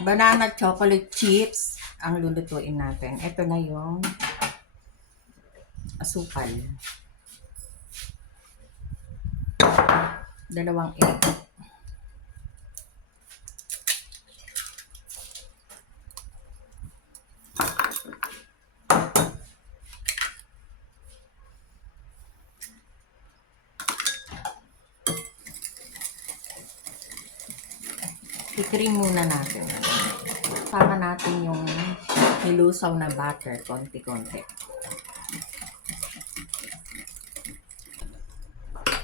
Banana chocolate chips ang lulutuin natin. Ito na yung asukal. 2 egg. I-cream muna natin. Sama natin yung nilusaw na butter, konti-konti.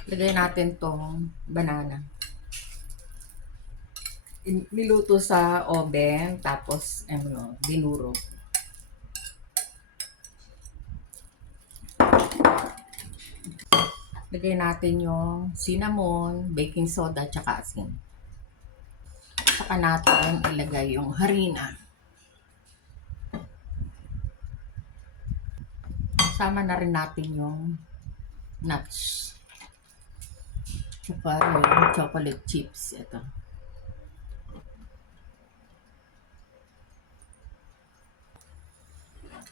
Lagay natin tong banana. Niluto sa oven, tapos dinuro. Lagay natin yung cinnamon, baking soda, tsaka asin. Saka natin ilagay yung harina. Sama na rin natin yung nuts. Tsaka yung chocolate chips. Ito.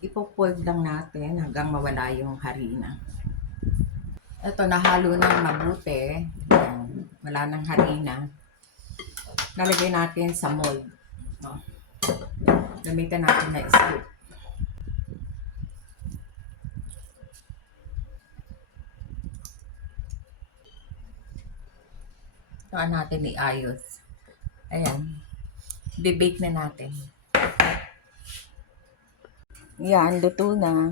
Ipo-fold lang natin hanggang mawala yung harina. Ito, nahalo na mabuti. Wala nang harina. Nalagay natin sa mold. Gamitan natin na scoop. Saan natin iayos. Ayan. Bibake na natin. Yan, luto na.